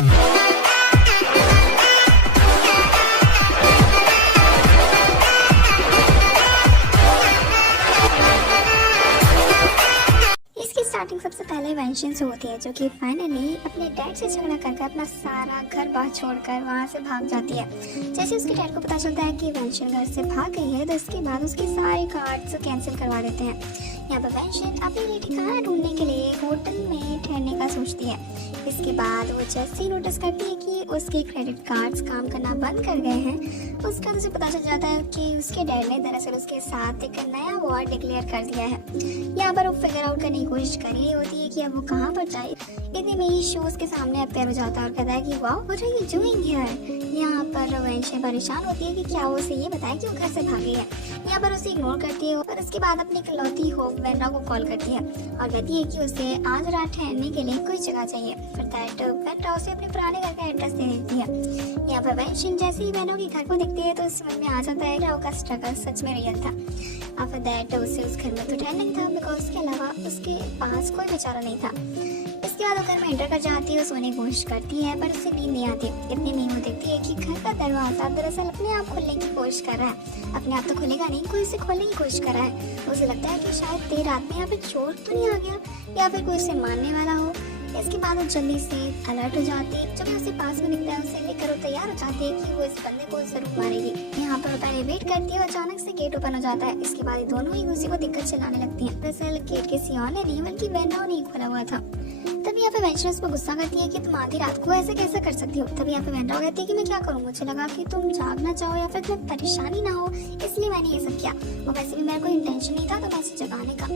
इसकी स्टार्टिंग सबसे पहले वेंशन से होती है, जो कि फाइनली अपने डैड से झगड़ा करके अपना सारा घर बार छोड़कर वहाँ से भाग जाती है। जैसे उसके डैड को पता चलता है कि वेंशन घर से भाग गई है, तो इसके बाद उसकी सारी कार्ड्स कैंसिल करवा देते हैं। यहाँ पर वेंशन अपने लिए ठिकाना ढूंढने के लिए होटल में ठहरने का सोचती है। इसके बाद वो जैसे ही नोटिस करती है कि उसके क्रेडिट कार्ड्स काम करना बंद कर गए हैं, उसका उसे पता चल जाता है कि उसके डैड ने दरअसल उसके साथ एक नया वॉर डिक्लेयर कर दिया है। यहाँ पर वो फिगर आउट करने की कोशिश कर रही होती है कि अब वो कहाँ पर जाए। इतने में ही शो उसके सामने अपेयर हो जाता है और कहता है कि wow, what are you doing here. यहाँ पर वेंशन परेशान होती है कि क्या वो उसे ये बताए कि वो घर से भागी है। यहाँ पर उसे इग्नोर करती है और उसके बाद अपनी इकलौती होप वेंड्रा को कॉल करती है और कहती है कि उसे आज रात ठहरने के लिए कोई जगह चाहिए। फिर दैट वेंड्रा उसे अपने पुराने घर का एड्रेस दे देती है। यहाँ पर वेंशन जैसे ही वेंड्रा के घर को देखती है तो उस समझ में आ जाता है कि उसका स्ट्रगल सच में रियल था। आफ्टर दैट उसे उस घर में तो ठहरना नहीं था, बिकॉज उसके अलावा उसके पास कोई बेचारा नहीं था। इसके बाद वो घर में एंटर कर जाती है, सोने की कोशिश करती है पर उसे नींद नहीं आती। इतने में वो देखती है कि घर का दरवाजा दरअसल अपने आप खोलने की कोशिश कर रहा है। अपने आप तो खुलेगा नहीं, कोई इसे खोलने की कोशिश कर रहा है। उसे लगता है कि शायद देर रात में यहाँ पे चोर तो नहीं आ गया या फिर कोई उसे मारने वाला हो। इसके बाद वो जल्दी से अलर्ट हो जाती है। जब उसके पास में दिखता है उसे लेकर वो तैयार हो जाती है कि वो इस बंदे को जरूर मारेगी। यहाँ पर पहले वेट करती है और अचानक से गेट ओपन हो जाता है। इसके बाद दोनों ही उसी को दिक्कत चलाने लगती हैं। दरअसल गेट किसी और ने नहीं बल्कि वेंड्रा ने खोला हुआ था। तभी यहाँ पे वेंड्रा उसको गुस्सा करती है कि तुम आधी रात को ऐसे कैसे कर सकती हो। तभी यहाँ पे वेंड्रा कहती है कि मैं क्या करूँ, मुझे लगा कि तुम जागना चाहो या फिर तुम्हें परेशानी ना हो, इसलिए मैंने ये सब किया। और वैसे भी मेरा कोई इंटेंशन नहीं था तो वैसे जगाने का।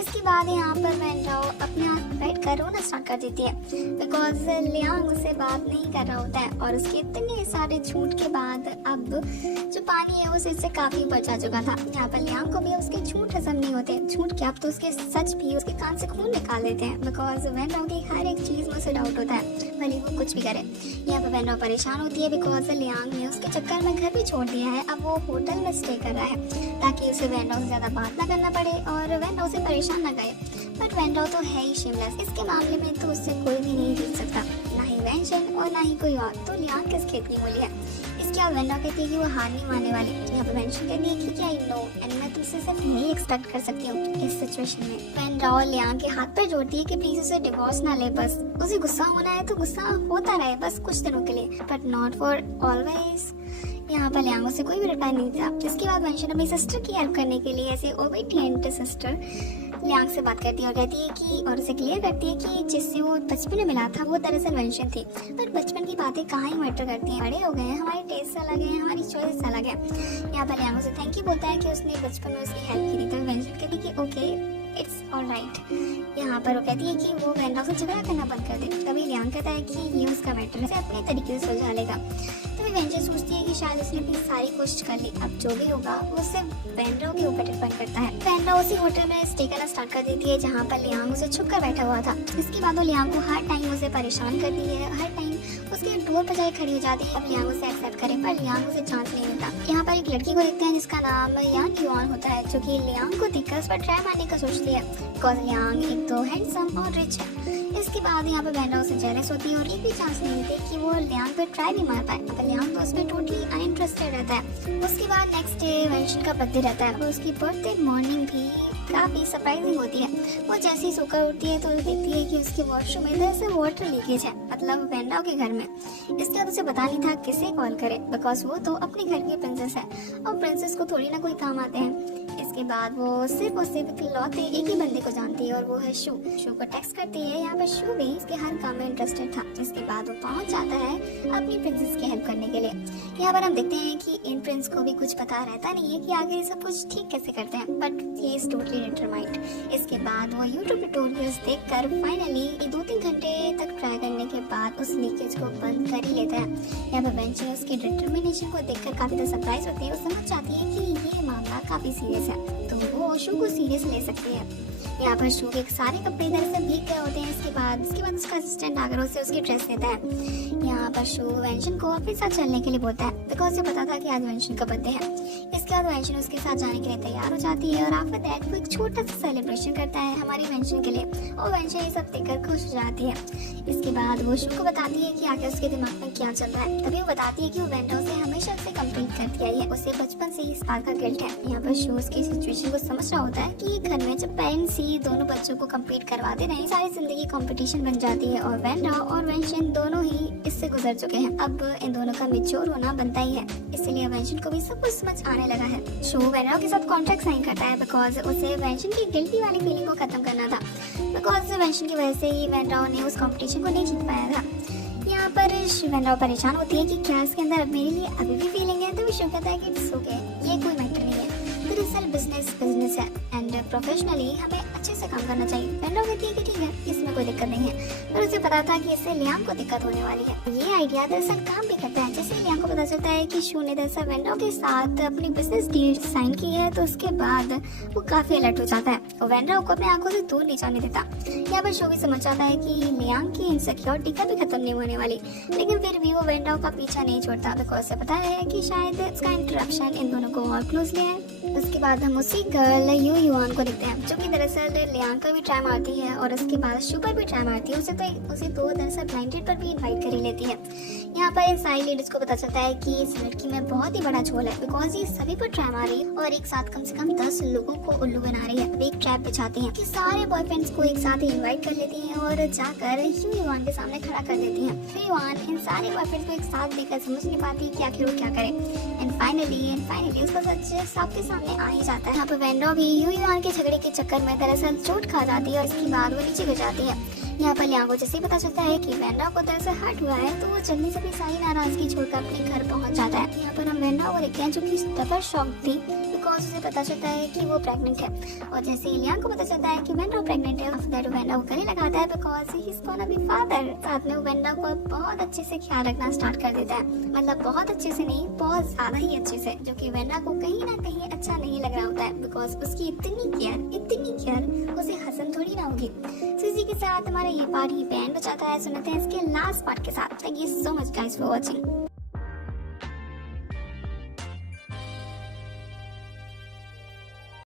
इसके बाद यहाँ पर वेंड्रा अपने आप बैठ कर रोना स्टार्ट कर देती है, बिकॉज लियांग उससे बात नहीं कर रहा होता है और उसके इतने सारे झूठ के बाद अब जो पानी है उसे इससे काफी बचा चुका था। यहाँ पर लियांग को भी उसके झूठ हजम नहीं होते। झूठ क्या, अब तो उसके सच भी उसके कान से खून निकाल देते हैं, बिकॉज वेंड्रा की हर एक चीज में उसे डाउट होता है, भले वो कुछ भी करे। यहाँ पर वेंड्रा परेशान होती है बिकॉज लियांग ने उसके चक्कर में घर भी छोड़ दिया है। अब वो होटल में स्टे कर रहा है ताकि उसे वेंड्रा से ज्यादा बात ना करना पड़े और वेंड्रा उसे परेशान ना करे। बट वेंड्रा तो है ही शेमलेस, इसके मामले में तो उससे कोई भी नहीं जीत सकता, ना ही वेंशन और ना ही कोई और। तो लियांग किस खेत की मूली है। इसके बाद वेंड्रा कहती है कि वो हार नहीं मानने वाली। यहाँ पर वेंशन कहती है कि आई नो एंड मैं तुमसे सिर्फ यही एक्सपेक्ट कर सकती हूँ इस सिचुएशन में। वेंड्रा और लियांग के हाथ पर जोड़ती है कि प्लीज उसे डिवोर्स ना ले, बस उसे गुस्सा होना है तो गुस्सा होता रहे बस कुछ दिनों के लिए, बट नॉट फॉर ऑलवेज। यहाँ पर लियांग से कोई भी रिप्लाई नहीं था। इसके बाद वेंशन अपनी सिस्टर की हेल्प करने के लिए ऐसे ओबीडिएंट सिस्टर लियांग से बात करती है और कहती है कि और उसे क्लियर करती है कि जिससे वो बचपन में मिला था वो दरअसल वेंशन थी। पर बचपन की बातें कहाँ ही मैटर करती हैं, बड़े हो गए हैं, हमारे टेस्ट अलग है, हमारी चॉइस अलग है। यहाँ पर लियांग उसे थैंक यू बोलता है कि उसने बचपन में उसकी हेल्प की थी। तो वेंशन कहती है कि ओके इट्स ऑलराइट। यहाँ पर वो कहती है कि वो वेंड्रा से झगड़ा करना बंद कर दे। तभी लियांग कहता है कि ये उसका मैटर है, अपने तरीके से सुलझा लेगा। तभी वेंशन सोचती है कि शायद उसने अपनी सारी कोशिश कर ली, अब जो भी होगा वो सिर्फ वेंड्रा के ऊपर डिपेंड करता है। वेंड्रा उसी होटल में स्टे करना स्टार्ट कर देती है जहाँ पर लियांग उसे छुप कर बैठा हुआ था। इसके बाद वो लियांग को हर टाइम उसे परेशान करती है, हर टाइम उसके डोर पर जाके खड़ी हो जाती है। अब लियांग उसे एक्सेप्ट करे पर लियांग उसे चांस नहीं देता। यहाँ पर एक लड़की को देखते हैं जिसका नाम यान युआन होता है, जो कि लियांग को देखकर उस पर ट्राई मारने का सोचती है, बिकॉज लियांग एक तो हैंडसम और रिच है। इसके बाद यहाँ पर वेंड्रा उसे जेलस होती है और एक भी चांस नहीं देती कि वो लियांग पर ट्राई भी मार पाए। अब लियांग तो उसमें टोटली अनइंटरेस्टेड रहता है। उसके बाद नेक्स्ट डे वेंशन का बर्थडे रहता है और उसकी बर्थडे मॉर्निंग भी काफी सरप्राइजिंग होती है। वो जैसे ही सोकर उठती है तो देखती है कि उसके वॉशरूम में दरअसल वाटर लीकेज है, मतलब वेंड्रा के घर में। इसके बाद उसे पता नहीं था किसे कॉल करे, बिकॉज वो तो अपने घर की प्रिंसेस है और प्रिंसेस को थोड़ी ना कोई काम आते हैं। इसके बाद वो सिर्फ इकलौते एक ही बंदे को जानती है और वो है शू। शू को टेक्स्ट करती है। यहाँ पर शू भी इसके हर काम में इंटरेस्टेड था। इसके बाद वो पहुंच जाता है अपनी प्रिंसेस की हेल्प करने के लिए। यहाँ पर हम देखते हैं कि इन प्रिंस को भी कुछ पता रहता नहीं है कि आगे ये सब कुछ ठीक कैसे करते हैं, but he is totally determined. इसके बाद वो यूट्यूब ट्यूटोरियल्स देखकर फाइनली 2-3 घंटे तक ट्राई करने के बाद उस लीकेज को बंद कर ही लेता है। यहाँ पर वेंशन उसकी डिटर्मिनेशन को देखकर काफी सरप्राइज होती है। वो समझ जाती है कि ये मामला काफी सीरियस है, तो वो शू को सीरियस ले सकती है। यहाँ पर शू के सारे कपड़े इधर से भीग गए होते हैं। इसके बाद उसका असिस्टेंट आकर उसे उसकी ड्रेस देता है। यहाँ पर शू वेंशन को अपने साथ चलने के लिए बोलता है बिकॉज उसे पता था कि आज वेंशन का बर्थडे है। इसके बाद वेंशन उसके साथ जाने के लिए तैयार हो जाती है और आफ्टर दैट वो एक छोटा सा सेलिब्रेशन करता है हमारी वेंशन के लिए और वेंशन ये सब देखकर खुश हो जाती है। इसके बाद वो शू को बताती है कि आगे उसके दिमाग में क्या चल रहा है। तभी वो बताती है कि वो वेंडो से हमेशा उसे कंप्लीट करती आई है, उसे बचपन से ही इस बात का गिल्ट है। यहाँ पर शू उसकी सिचुएशन को समझ रहा होता है कि घर में जब पेरेंट्स ही दोनों बच्चों को कंप्लीट करवाते रहे सारी जिंदगी कंपटीशन बन जाती है और वेंडा और वेंशन दोनों ही इससे गुजर चुके हैं। अब इन दोनों का मैच्योर होना बनता ही है, इसलिए वेंशन को भी सब कुछ समझ आने लगा है। शो वेंडा के साथ कॉन्ट्रैक्ट साइन करता है बिकॉज उसे वेंशन की गिल्टी वाली फीलिंग को खत्म करना था बिकॉज वेंशन की वजह से ही वेंडा ने उस कंपटीशन को नहीं जीत पाया था। यहाँ पर वेंडा परेशान होती है कि क्या इसके अंदर मेरे लिए अभी भी फीलिंग है। तो वो शो कहता है कि इट्स ओके, ये कोई मैटर नहीं है, दरअसल बिजनेस है एंड प्रोफेशनली हमें अच्छे से काम करना चाहिए। वेंडा कहती है कि ठीक है, इसमें कोई दिक्कत नहीं है, पर उसे पता था कि इससे लियांग को दिक्कत होने वाली है। ये आइडिया दरअसल काम भी करता है। जैसे लियांग को पता चलता है कि शू ने दरअसल वेंडा के साथ अपनी बिजनेस डील साइन की है तो उसके बाद वो काफी अलर्ट हो जाता है और वेंडा को अपने आंखों से दूर नहीं जाने देता। यहाँ पर शो भी समझ जाता है कि लियांग की इनसिक्योरिटी कभी खत्म नहीं होने वाली, लेकिन फिर भी वो वेंडा का पीछा नहीं छोड़ता बिकॉज उसे पता है कि शायद उसका इंटरप्शन इन दोनों को और क्लोजली है। उसके बाद हम उसी गर्ल यू युआन को देखते हैं जो कि दरअसल लियांग का भी ट्राई मारती है और उसके बाद शू पर भी ट्राई मारती है। उसे तो दरअसल ब्लाइंड डेट पर भी इनवाइट कर ही लेती है। यहाँ पर सारी लेडीज को पता चलता है कि इस लड़की में बहुत ही बड़ा झोल है बिकॉज ये सभी पर ट्राई मार रही है और एक साथ कम से कम 10 लोगों को उल्लू बना रही है। अब एक ट्रैप बिछाती है कि सारे बॉयफ्रेंड्स को एक साथ इनवाइट कर लेती है और जाकर यू युआन के सामने खड़ा कर देती है। फिर युआन इन सारे बॉयफ्रेंड्स को एक साथ देखकर समझ नहीं पाती कि आखिर वो क्या करे एंड फाइनली उसका सच सबके सामने आ ही जाता है। यहाँ पर वेंडा भी यू युआन के झगड़े के चक्कर में दरअसल चोट खा जाती है और इसके बाद वो नीचे गिर जाती है। यहाँ पर लियांग को जैसे ही पता चलता है कि वेंडा को दरअसल हर्ट हुआ है तो वो जल्दी से भी सारी नाराजगी छोड़कर अपने घर पहुंच जाता है। यहाँ पर हम वेंडा को देखते हैं जो कि डबल शॉक थी बिकॉज उसे पता चलता है कि वो प्रेग्नेंट है और जैसे ही लियांग को पता चलता है कि वेंडा प्रेग्नेंट है आफ्टर दैट वेंडा को गले लगाता है because he is gonna be father. साथ में वो वेंडा को बहुत अच्छे से ख्याल रखना स्टार्ट कर देता है, मतलब बहुत अच्छे से नहीं, बहुत ज्यादा ही अच्छे से, जो कि वेंडा को कहीं ना कहीं अच्छा नहीं लग रहा होता है बिकॉज उसकी इतनी केयर उसे हसन थोड़ी ना होगी। तो इसी के साथ हमारा ये पार्ट ही बैंड बचाता है। सुनते हैं इसके लास्ट पार्ट के साथ। Thank you so much guys for watching.